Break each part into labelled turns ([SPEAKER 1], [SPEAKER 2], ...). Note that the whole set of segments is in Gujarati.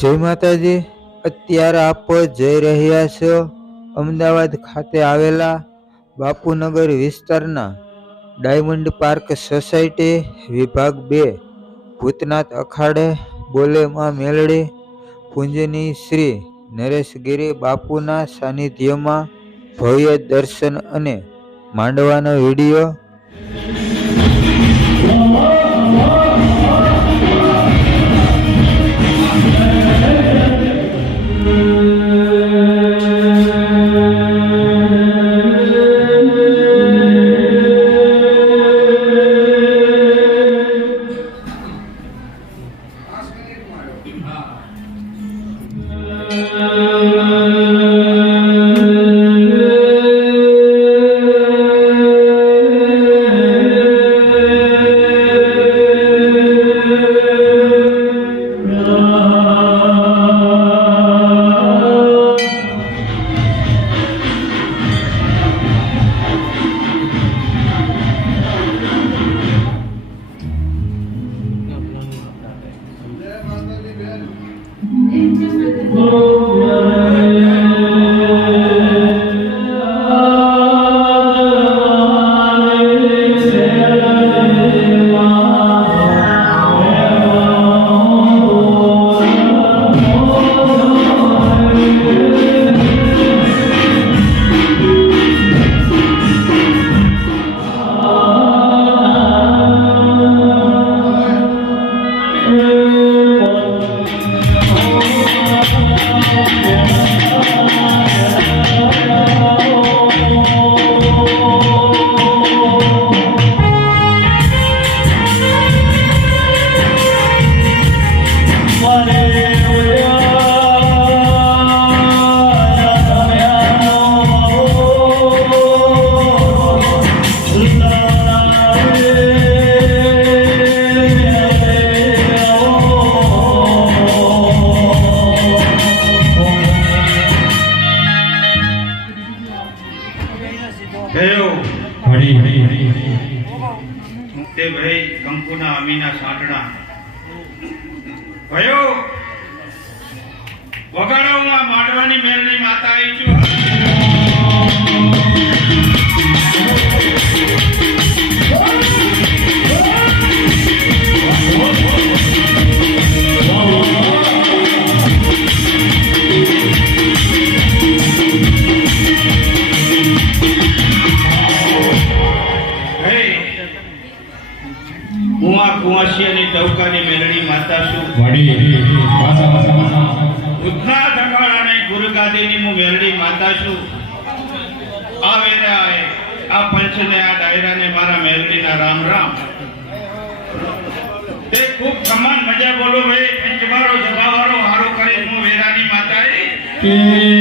[SPEAKER 1] જય માતાજી. અત્યારે આપ જઈ રહ્યા છો અમદાવાદ ખાતે આવેલા બાપુનગર વિસ્તારના ડાયમંડ પાર્ક સોસાયટી વિભાગ બે. ભૂતનાથ અખાડે બોલેમાં મેલડી. પૂંજની શ્રી નરેશગીરી બાપુના સાનિધ્યમાં ભવ્ય દર્શન અને માંડવાનો વીડિયો.
[SPEAKER 2] que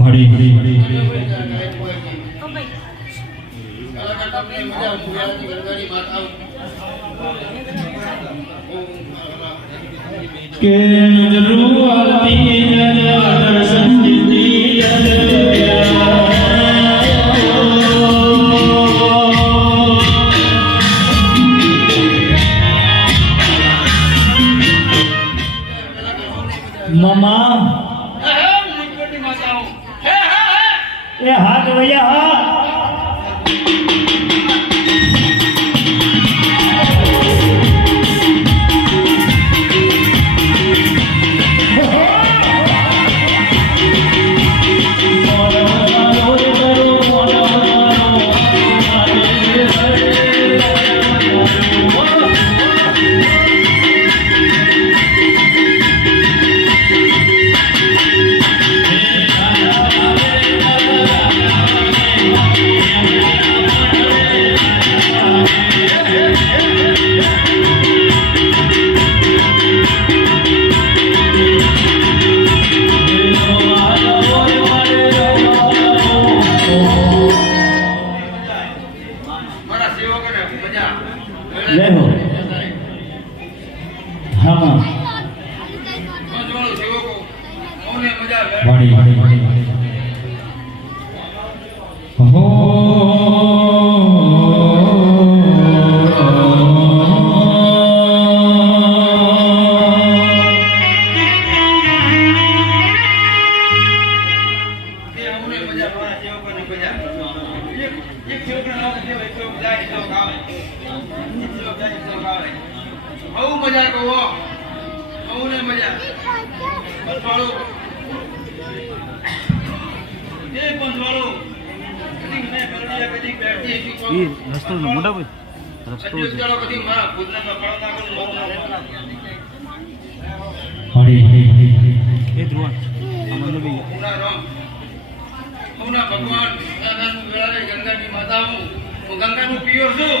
[SPEAKER 2] મળે.
[SPEAKER 3] કે
[SPEAKER 4] જરૂર Lejos.
[SPEAKER 2] પંચવાળો
[SPEAKER 5] મોટા ભાઈ. રસ્તો
[SPEAKER 2] ભગવાન દાદાનું ગંગાની માતા હું ગંગાનું પિયોર છું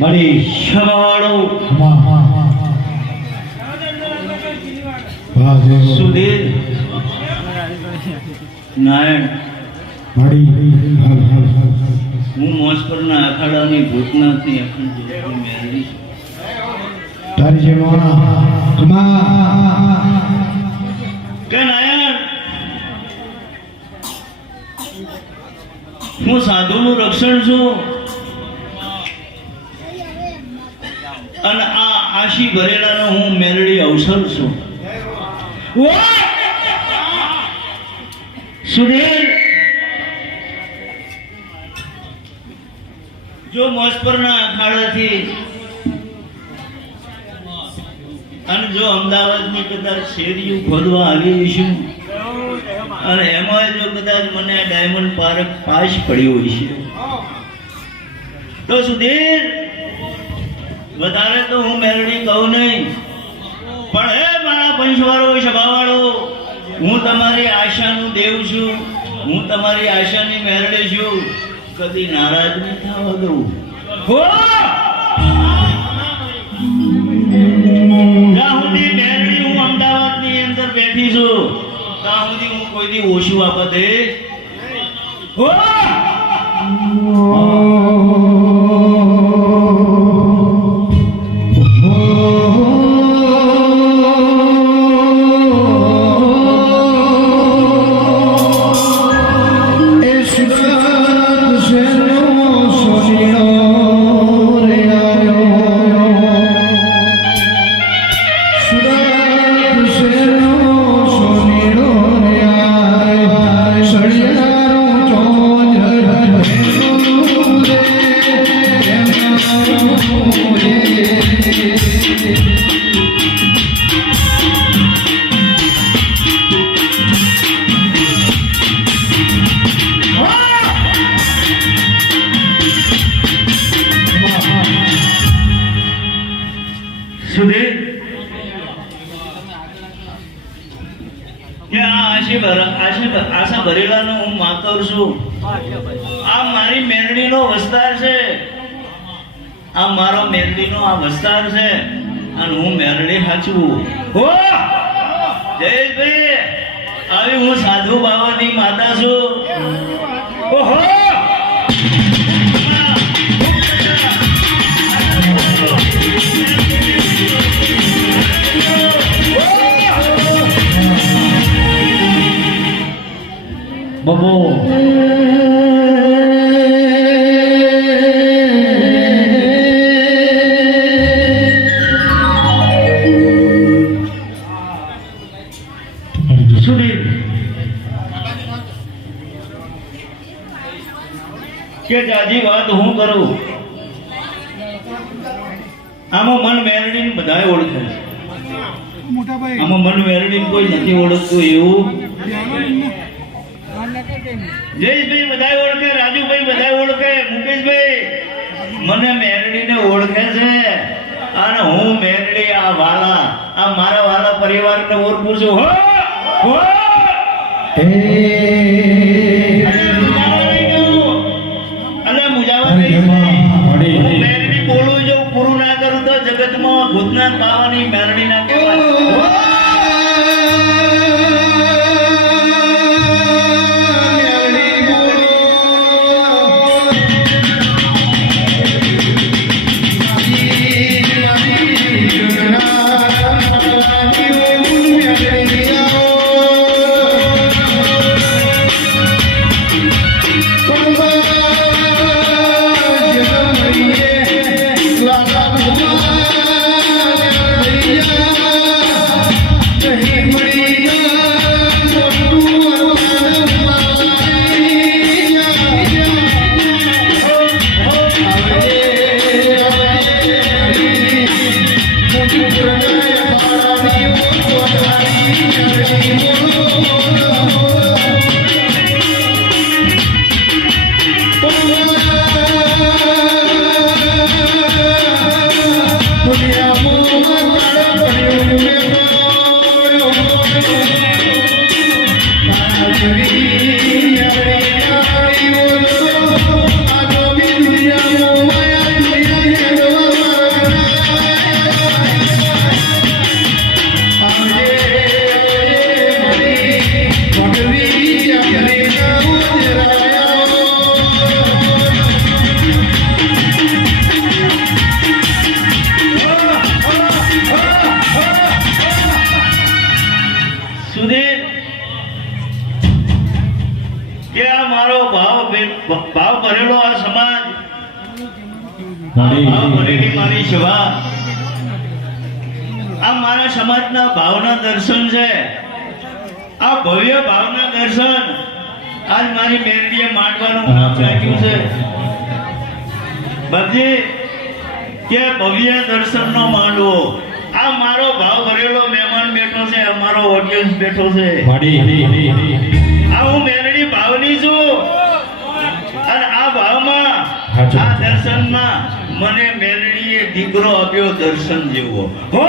[SPEAKER 4] મારી
[SPEAKER 2] શવાળો સુધીર નારાયણ. હું મોજ અખાડાની ભૂતનાથી અખંડ જ્યોતિ મેળવી છું. કે નારાયણ હું સાધુનું રક્ષણ છું. અને આ આશી ભરેલાનો હું મેલડી અવસર છું. સુધીર! જો મોજપરના અખાડાથી અને જો અમદાવાદની કદાચ શેરીઓ ખોદવા આવી છું અને એમાં જો કદાચ મને ડાયમંડ પાર્ક પાસ પડ્યો છે તો સુધીર! વધારે તો હું મેલડી કહું નહીં. પણ હે મારા પંચવાળો સભાવાળો, હું તમારી આશાનું દેવ છું. હું તમારી આશાની મેરડી છું. કદી નારાજ નહીં થવા દઉં. જ્યાં સુધી મેરડી હું અમદાવાદની અંદર બેઠી છું, ત્યાં સુધી હું કોઈ દી ઓછું દઈશ હો! જયેશભાઈ આવી હું સાધુ બાવાની માતા છું. ઓહો! બબો આમાં મન મેરડીને બધાય ઓળખે છે. આમાં મન મેરડીને કોઈ નથી ઓળખતું એવું. જયેશભાઈ બધાય ઓળખે રાજુભાઈ બધાય ઓળખે મુકેશભાઈ. મને મેરડીને ઓળખે છે. અને હું મેરડી આ વાલા આ મારા વાલા પરિવારને ઓળખું છું. હો! હો! જગતમાં ભૂતનાથ બાવાની સુધીર દર્શન છે. આ ભવ્ય ભાવના દર્શન આજ મારી મેરડીએ માંડવાનું નામ રાખ્યું છે. બધી કે ભવ્ય દર્શનનો માંડવો? આ મારો ભાવ ભરેલો મહેમાન બેઠો છે અમારો ઓડિયન્સ બેઠો છે. આ હું મેરડી ભાવની છું. અને આ ભાવમાં આ દર્શનમાં મને મેરડીએ દીકરો આપ્યો દર્શન જેવો. હો!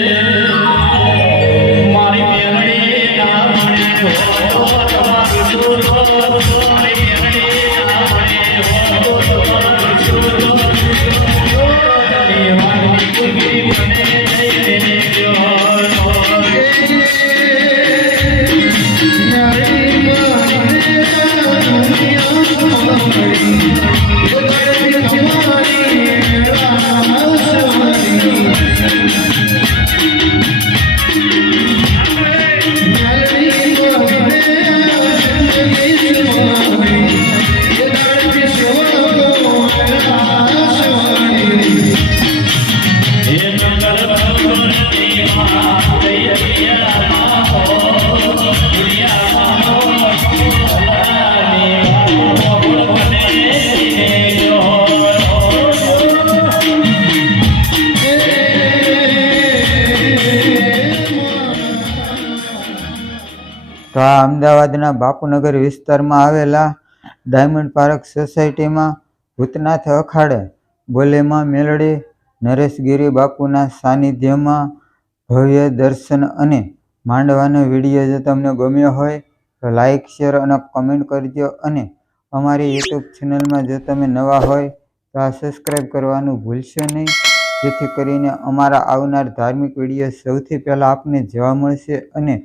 [SPEAKER 1] તો અમદાવાદના બાપુનગર વિસ્તારમાં આવેલા ડાયમંડ પાર્ક સોસાયટીમાં ભૂતનાથ અખાડે બોલેમાં મેલડી, નરેશગીરી બાપુના સાનિધ્યમાં ભવ્ય દર્શન અને માંડવાનો વીડિયો જો તમને ગમ્યો હોય તો લાઇક શેર અને કમેન્ટ કરજો અને અમારી યુટ્યુબ ચેનલમાં જો તમે નવા હોય તો આ સબસ્ક્રાઈબ કરવાનું ભૂલશો નહીં. જેથી કરીને અમારા આવનાર ધાર્મિક વીડિયો સૌથી પહેલાં આપને જોવા મળશે અને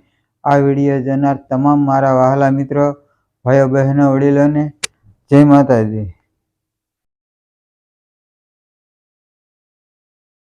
[SPEAKER 1] આ વીડિયો જોનાર તમામ મારા વહાલા મિત્રો ભાઈઓ બહેનો વડીલોને જય માતાજી.